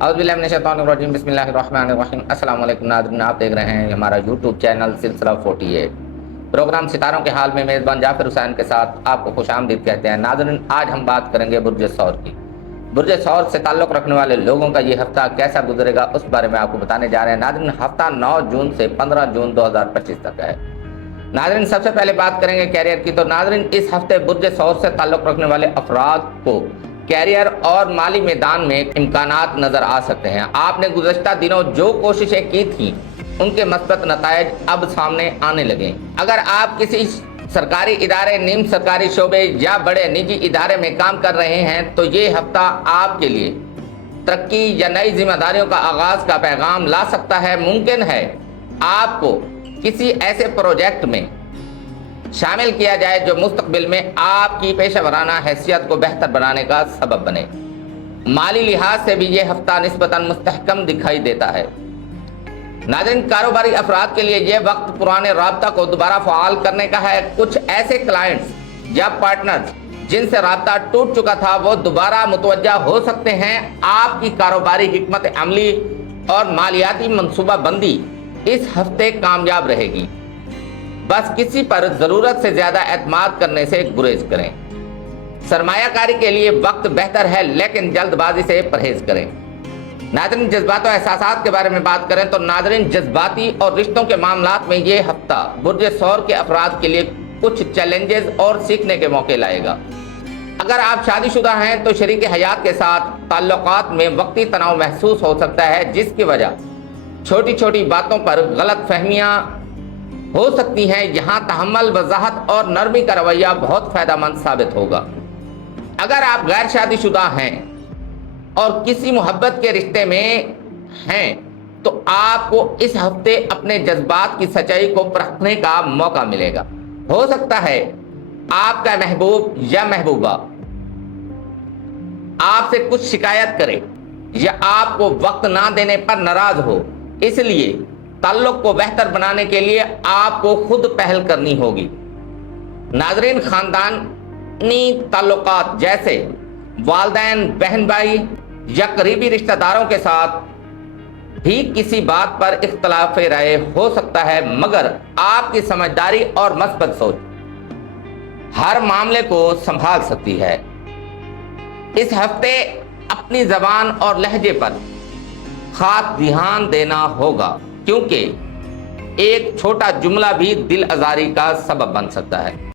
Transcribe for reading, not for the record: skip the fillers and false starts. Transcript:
औज़ुबिल्लाहि बिस्मिल्लाहिर्रहमानिर्रहीम। अस्सलाम वालेकुम नाज़रीन, आप देख रहे हैं हमारा यूट्यूब चैनल सिलसिला 48। प्रोग्राम सितारों के हाल में मेज़बान जाफर हुसैन के साथ आपको खुशामदीद कहते हैं। नाज़रीन, आज हम बात करेंगे बुर्ज सौर की। बुर्ज सौर से ताल्लुक़ रखने वाले लोगों का ये हफ्ता कैसा गुजरेगा उस बारे में आपको बताने जा रहे हैं। नाज़रीन, हफ्ता 9 जून से 15 जून 2025 तक है। नाज़रीन, सबसे पहले बात करेंगे कैरियर की। तो नाज़रीन, इस हफ्ते बुर्ज सौर से ताल्लुक़ रखने वाले अफराद को कैरियर और माली मैदान में इम्कानात नजर आ सकते हैं। आपने गुज़श्ता दिनों जो कोशिशें की थी उनके मस्बत नतायज अब सामने आने लगे। अगर आप किसी सरकारी इदारे, निम सरकारी शोबे या बड़े निजी इदारे में काम कर रहे हैं तो ये हफ्ता आपके लिए तरक्की या नई जिम्मेदारियों का आगाज का पैगाम ला सकता है। मुमकिन है आपको किसी ऐसे प्रोजेक्ट में शामिल किया जाए जो मुस्तकबिल में आपकी पेशा वराना हैसियत को बेहतर बनाने का सबब बने। माली लिहाज से भी ये हफ्ता निस्बतन मुस्तहकम दिखाई देता है। नाज़रीन, कारोबारी अफराद के लिए ये वक्त पुराने राब्ता को दोबारा फ़आल करने का है। कुछ ऐसे क्लाइंट्स या पार्टनर्स जिनसे राब्ता टूट चुका था वो दोबारा मुतवज्जा हो सकते हैं। आपकी कारोबारी हिकमत अमली और मालियाती मनसूबा बंदी इस हफ्ते कामयाब रहेगी। बस किसी पर ज़रूरत से ज़्यादा एतमाद करने से गुरेज करें। सरमायाकारी के लिए वक्त बेहतर है लेकिन जल्दबाजी से परहेज करें। नाज़रीन, जज्बात और एहसासात के बारे में बात करें तो नाज़रीन, जज्बाती और रिश्तों के मामलात में ये हफ्ता बुर्ज सौर के अफराद के लिए कुछ चैलेंजेस और सीखने के मौके लाएगा। अगर आप शादीशुदा हैं तो शरीक हयात के साथ ताल्लुकात में वक्ती तनाव महसूस हो सकता है, जिसकी वजह छोटी छोटी बातों पर गलत फहमियाँ हो सकती हैं। यहाँ तहम्मुल, वज़ाहत और नरमी का रवैया बहुत फ़ायदेमंद साबित होगा। अगर आप गैर शादीशुदा हैं और किसी मोहब्बत के रिश्ते में हैं तो आपको इस हफ्ते अपने जज्बात की सच्चाई को परखने का मौका मिलेगा। हो सकता है आपका महबूब या महबूबा आपसे कुछ शिकायत करे या आपको वक्त ना देने पर नाराज हो, इसलिए ताल्लुक को बेहतर बनाने के लिए आपको खुद पहल करनी होगी। नाज़रीन, खानदानी ताल्लुकात जैसे वालिदैन, बहन भाई या करीबी रिश्तेदारों के साथ भी किसी बात पर इख्तलाफ राय हो सकता है, मगर आपकी समझदारी और मस्बत सोच हर मामले को संभाल सकती है। इस हफ्ते अपनी ज़बान और लहजे पर खास ध्यान देना होगा, क्योंकि एक छोटा जुमला भी दिल आज़ारी का सबब बन सकता है।